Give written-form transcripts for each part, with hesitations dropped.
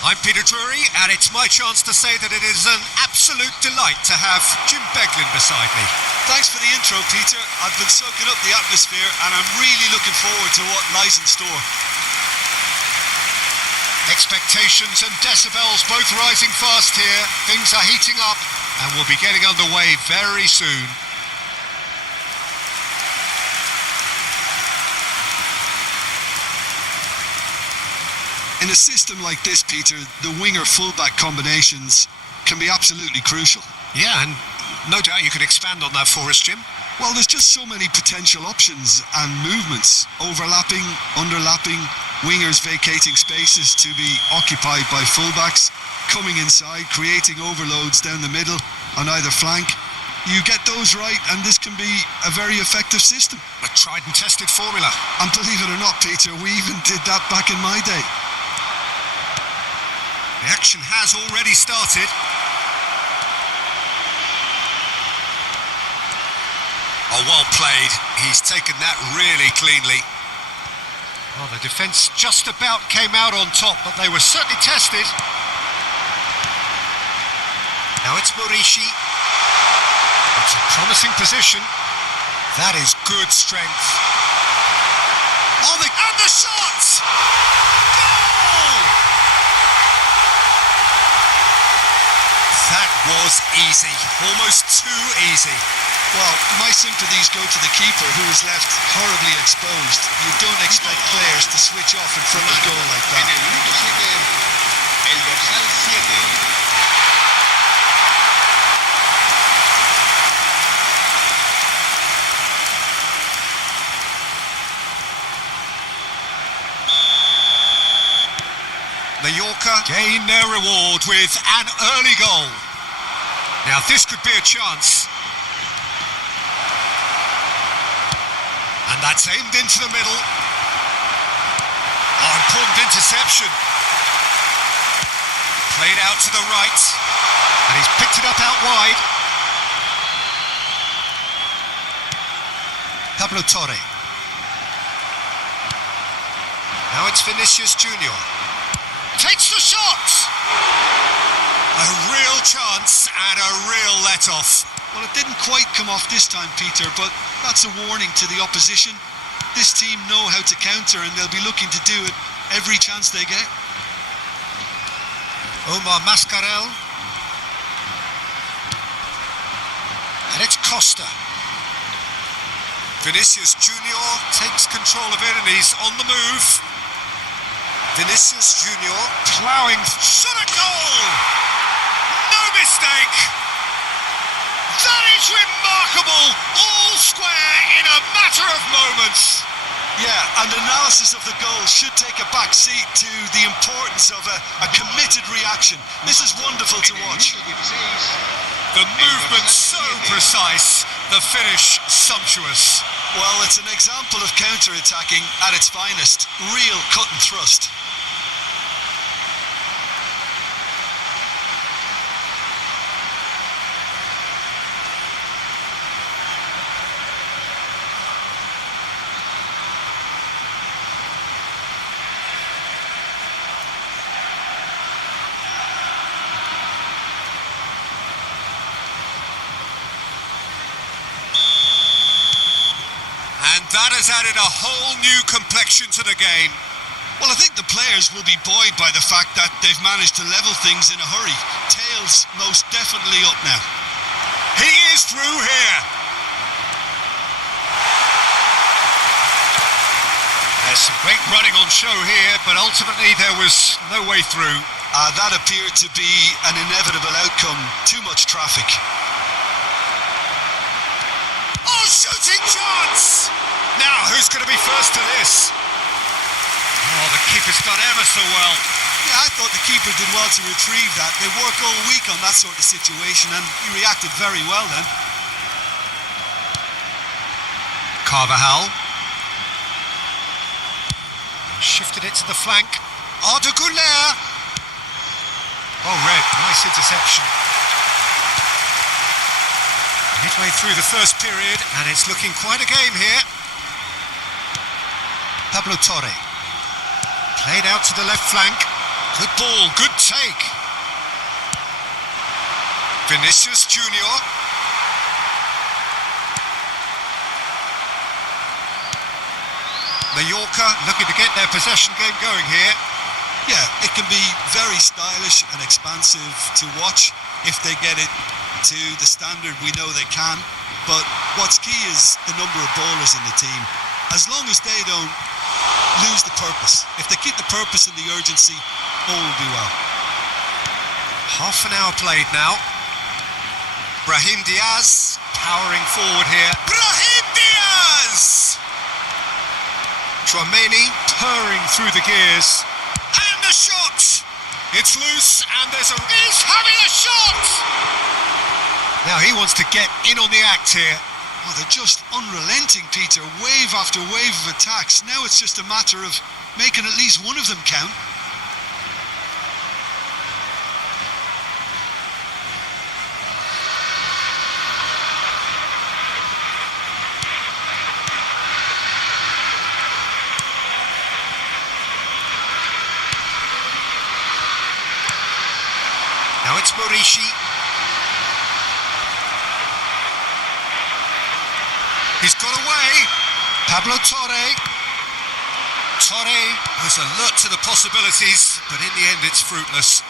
I'm Peter Drury, and it's my chance to say that it is an absolute delight to have Jim Beglin beside me. Thanks for the intro, Peter. I've been soaking up the atmosphere, and I'm really looking forward to what lies in store. Expectations and decibels both rising fast here. Things are heating up, and we'll be getting underway very soon. In a system like this, Peter, the winger-fullback combinations can be absolutely crucial. Yeah, and no doubt you could expand on that for us, Jim. Well, there's just so many potential options and movements. Overlapping, underlapping, wingers vacating spaces to be occupied by fullbacks, coming inside, creating overloads down the middle on either flank. You get those right, and this can be a very effective system. A tried and tested formula. And believe it or not, Peter, we even did that back in my day. The action has already started. Oh, well played. He's taken that really cleanly. Well, the defence just about came out on top, but they were certainly tested. Now it's Muriqi. It's a promising position. That is good strength. Oh, and the shot! Goal! That was easy, almost too easy. Well, my sympathies go to the keeper, who was left horribly exposed. You don't expect players to switch off in front of goal like that. En el minuto 7, el dorsal 7. Mallorca gain their reward with an early goal. Now this could be a chance. And that's aimed into the middle. Oh, important interception. Played out to the right. And he's picked it up out wide. Pablo Torre. Now it's Vinicius Junior. Takes the shot! A real chance and a real let-off. Well, it didn't quite come off this time, Peter, but that's a warning to the opposition. This team know how to counter, and they'll be looking to do it every chance they get. Omar Mascarell. And it's Costa. Vinicius Junior takes control of it, and he's on the move. Vinicius Junior ploughing, shot a goal! No mistake! That is remarkable! All square in a matter of moments! Yeah, and analysis of the goal should take a back seat to the importance of a committed reaction. This is wonderful to watch. The movement so precise, the finish sumptuous. Well, it's an example of counter-attacking at its finest. Real cut and thrust. That has added a whole new complexion to the game. Well, I think the players will be buoyed by the fact that they've managed to level things in a hurry. Tails most definitely up now. He is through here. There's some great running on show here, but ultimately there was no way through. That appeared to be an inevitable outcome. Too much traffic. Oh, shooting chance! Now, who's going to be first to this? Oh, the keeper's done ever so well. Yeah, I thought the keeper did well to retrieve that. They work all week on that sort of situation, and he reacted very well then. Carvajal. Shifted it to the flank. Arda Güler. Oh, red. Nice interception. Midway through the first period, and it's looking quite a game here. Pablo Torre. Played out to the left flank. Good ball, good take. Vinicius Junior. Mallorca looking to get their possession game going here. Yeah, it can be very stylish and expansive to watch if they get it to the standard we know they can. But what's key is the number of bowlers in the team. As long as they don't lose the purpose. If they keep the purpose and the urgency, all will be well. Half an hour played now. Brahim Diaz powering forward here. Brahim Diaz! Trameni purring through the gears. And the shot! It's loose and there's a... He's having a shot! Now he wants to get in on the act here. Oh, they're just unrelenting, Peter. Wave after wave of attacks. Now it's just a matter of making at least one of them count. Now it's Muriqi. He's got away. Pablo Torre. Torre was alert to the possibilities, but in the end it's fruitless.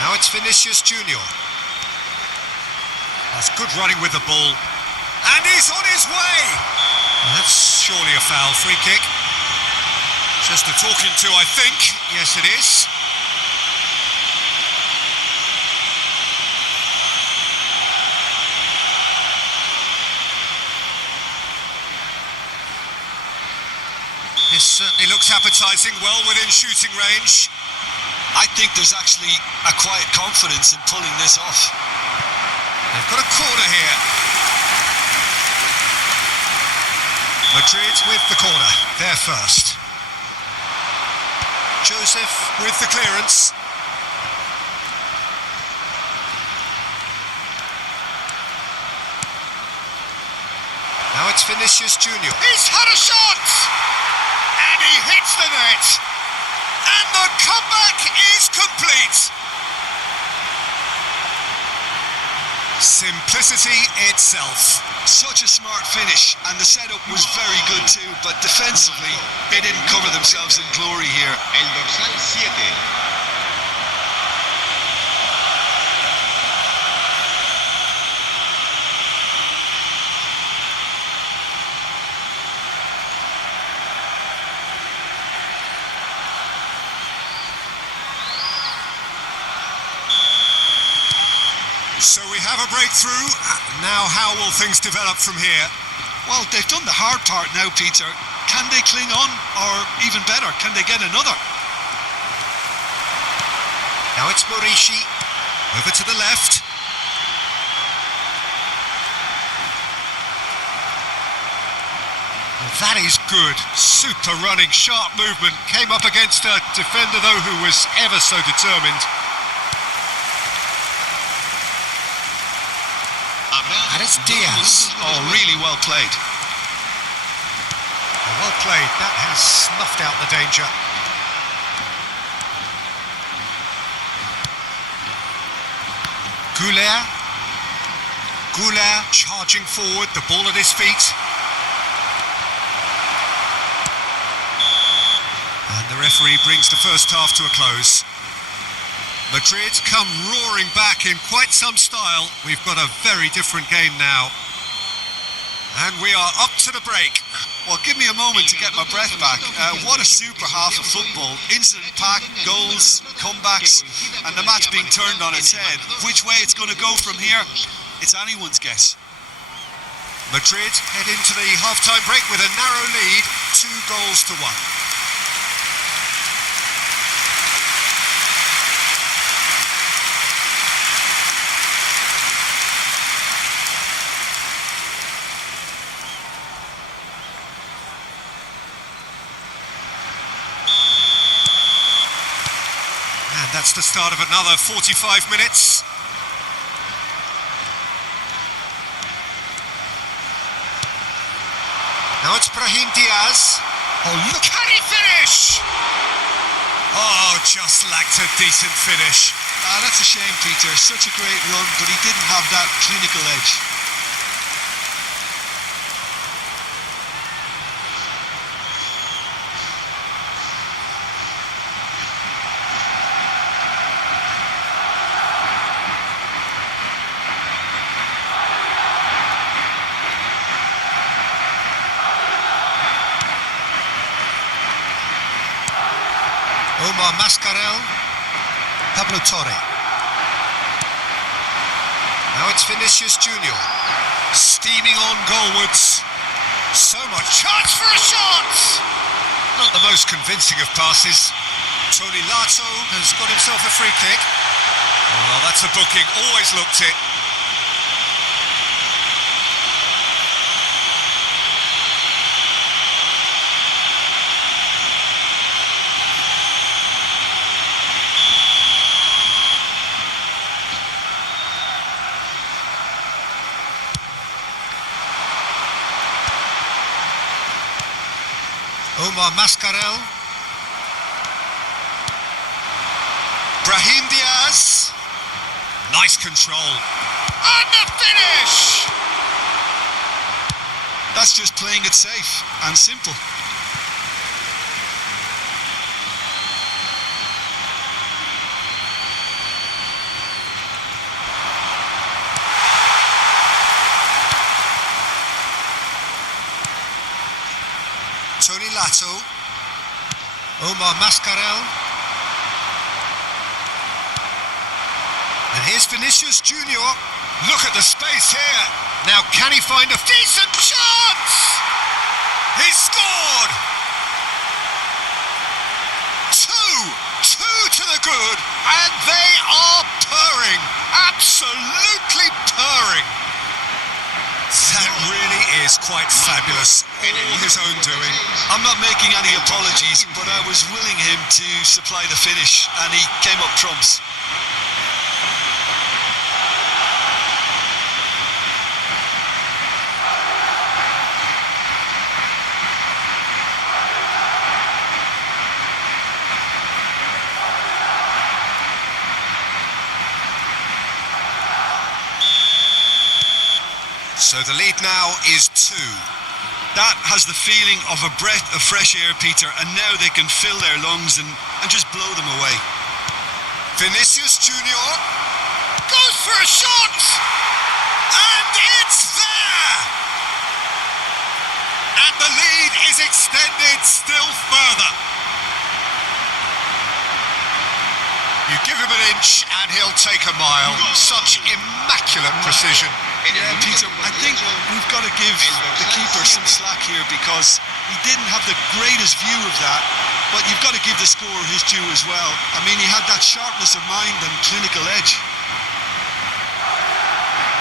Now it's Vinicius Junior. That's good running with the ball. And he's on his way. Well, that's surely a foul. Free kick. Just a talking to, I think. Yes, it is. This certainly looks appetising, well within shooting range. I think there's actually a quiet confidence in pulling this off. They've got a corner here. Madrid with the corner, they're first. Joseph with the clearance. Now it's Vinicius Junior. He's had a shot! And he hits the net. And the comeback is complete. Simplicity itself. Such a smart finish, and the setup was very good too, but defensively they didn't cover themselves in glory here. El dorsal 7. So we have a breakthrough. Now how will things develop from here? Well, they've done the hard part now, Peter. Can they cling on, or even better, can they get another? Now it's Muriqi. Over to the left. Well, that is good. Super running, sharp movement. Came up against a defender, though, who was ever so determined. And it's Diaz. Oh, really well played. Well played. That has snuffed out the danger. Goulet charging forward, the ball at his feet. And the referee brings the first half to a close. Madrid come roaring back in quite some style. We've got a very different game now. And we are up to the break. Well, give me a moment to get my breath back. What a super half of football. Incident-packed, goals, comebacks, and the match being turned on its head. Which way it's going to go from here, it's anyone's guess. Madrid head into the half-time break with a narrow lead, 2-1. That's the start of another 45 minutes. Now it's Brahim Diaz. Oh, look! Can he finish? just lacked a decent finish. That's a shame, Peter. Such a great run, but he didn't have that clinical edge. Omar Mascarell, Pablo Torre. Now it's Vinicius Junior, steaming on goalwards. So much chance for a shot! Not the most convincing of passes. Tony Lato has got himself a free kick. Well, that's a booking, always looked it. Omar Mascarell. Brahim Diaz. Nice control. And the finish! That's just playing it safe and simple. Tony Lato, Omar Mascarell, and here's Vinicius Junior. Look at the space here. Now can he find a decent chance? He scored! Two to the good, and they are purring, absolutely purring. That really is quite fabulous, all his own doing. I'm not making any apologies, but I was willing him to supply the finish, and he came up trumps. So the lead now is 2. That has the feeling of a breath of fresh air, Peter, and now they can fill their lungs and just blow them away. Vinicius Junior goes for a shot, and it's there! And the lead is extended still further. You give him an inch and he'll take a mile. Such immaculate precision. Yeah, Peter, I think we've got to give the keeper some slack here because he didn't have the greatest view of that, but you've got to give the scorer his due as well. I mean, he had that sharpness of mind and clinical edge.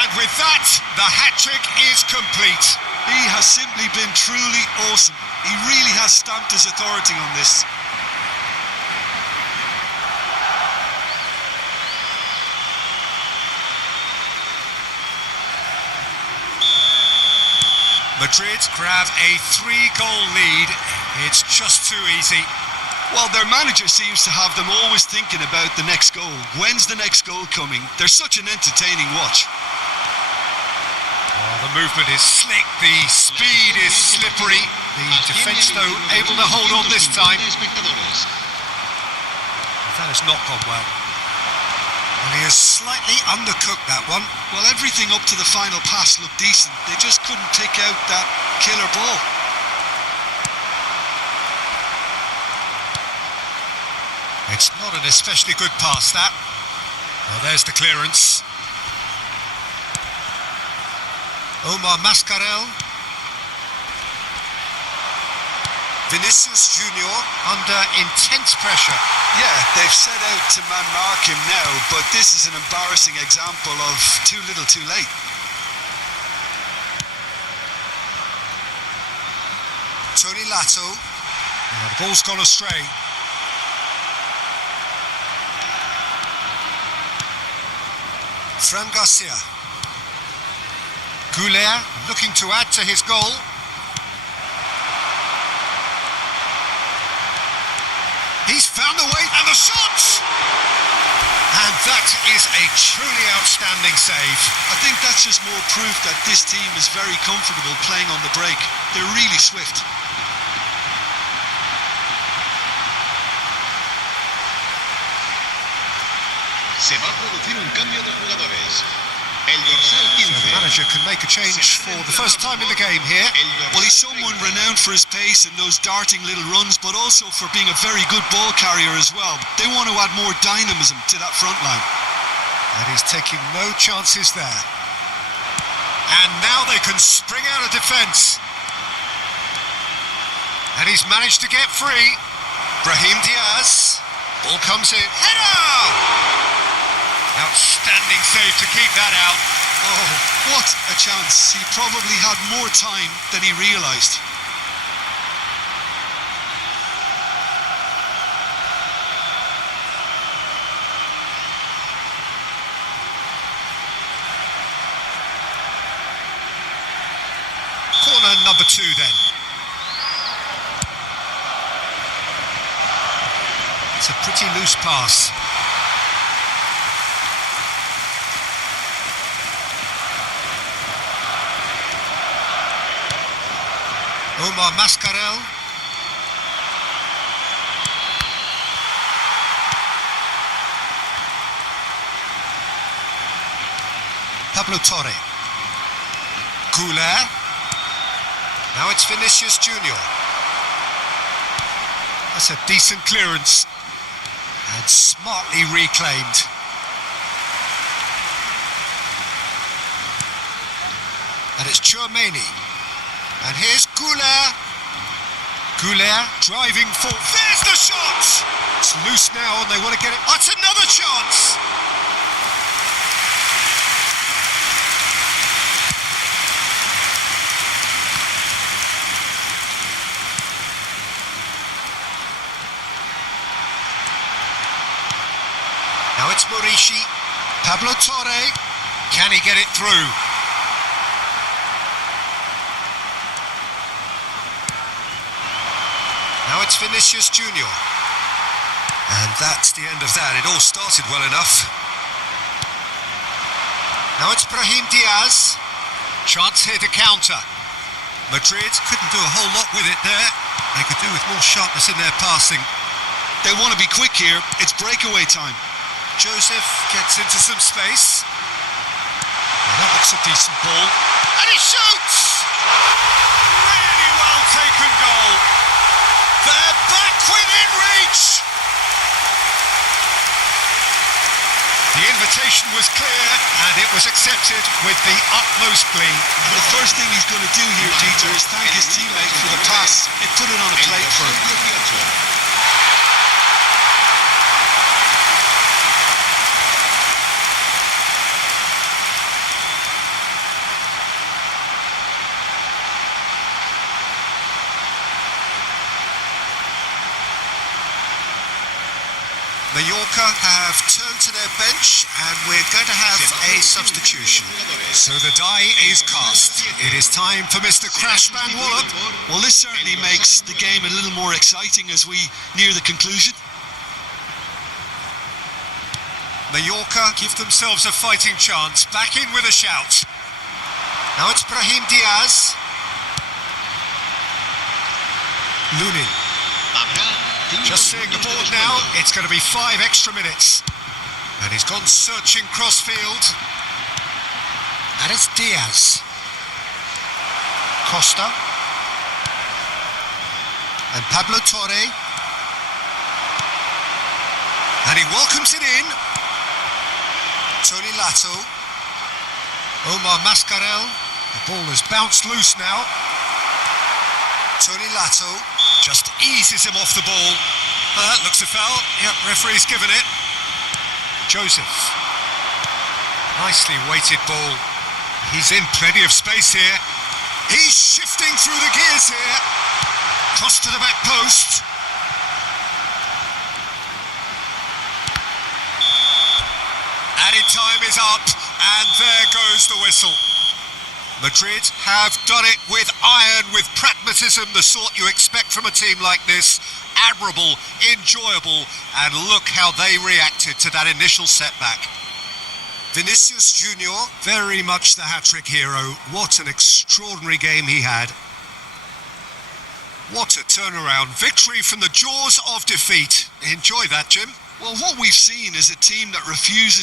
And with that, the hat-trick is complete. He has simply been truly awesome. He really has stamped his authority on this. Madrid grab a 3-goal lead. It's just too easy. Well, their manager seems to have them always thinking about the next goal. When's the next goal coming? They're such an entertaining watch. Oh, the movement is slick, the speed is slippery. The defence, though, able to hold on this time. That has not gone well. Well, he has slightly undercooked that one. Well, everything up to the final pass looked decent. They just couldn't pick out that killer ball. It's not an especially good pass, that. Well, there's the clearance. Omar Mascarell. Vinicius Junior under intense pressure. Yeah, they've set out to man-mark him now, but this is an embarrassing example of too little too late. Tony Lato. The ball's gone astray. Fran Garcia. Goulet looking to add to his goal. He's found the way, And the shot! and that is a truly outstanding save. I think that's just more proof that this team is very comfortable playing on the break. They're really swift. Se va a producir un cambio de jugadores. El dorsal The 15. manager can make a change for the first time in the game here. Well, he's someone renowned for his pace and those darting little runs, but also for being a very good ball carrier as well. They want to add more dynamism to that front line. And he's taking no chances there. And now they can spring out of defence. And he's managed to get free. Brahim Diaz. Ball comes in. Header! Outstanding save to keep that out. Oh, what a chance. He probably had more time than he realised. Corner number 2 then. It's a pretty loose pass. Omar Mascarell. Pablo Torre. Goulart. Now it's Vinicius Junior. That's a decent clearance. And smartly reclaimed. And it's Chouameni. And here's Goulart. Goulart driving forward. There's the shot! It's loose now and they want to get it. That's another chance! Now it's Muriqi. Pablo Torre. Can he get it through? Now it's Vinicius Junior. And that's the end of that. It all started well enough. Now it's Brahim Diaz. Chance here to counter. Madrid couldn't do a whole lot with it there. They could do with more sharpness in their passing. They want to be quick here. It's breakaway time. Joseph gets into some space. Well, that looks a decent ball. And he shoots! Really well taken goal. They're back within reach! The invitation was clear and it was accepted with the utmost glee. And the first thing he's going to do here, Peter, is thank his teammate for the pass. It put it on a plate for him. 18. Mallorca have turned to their bench and we're going to have a substitution. So the die is cast. It is time for Mr. Crash Van Wallop. Well, this certainly makes the game a little more exciting as we near the conclusion. Mallorca give themselves a fighting chance. Back in with a shout. Now it's Brahim Diaz. Lunin. Just seeing the board now, it's going to be 5 extra minutes. And he's gone searching crossfield. And it's Diaz. Costa. And Pablo Torre. And he welcomes it in. Tony Lato. Omar Mascarell. The ball has bounced loose now. Tony Lato just eases him off the ball. That looks a foul. Yep, referee's given it. Joseph. Nicely weighted ball. He's in plenty of space here. He's shifting through the gears here. Cross to the back post. Added time is up, and there goes the whistle. Madrid have done it with iron, with pragmatism, the sort you expect from a team like this, admirable, enjoyable, and look how they reacted to that initial setback. Vinicius Junior, very much the hat-trick hero. What an extraordinary game he had. What a turnaround. Victory from the jaws of defeat. Enjoy that, Jim. Well, what we've seen is a team that refuses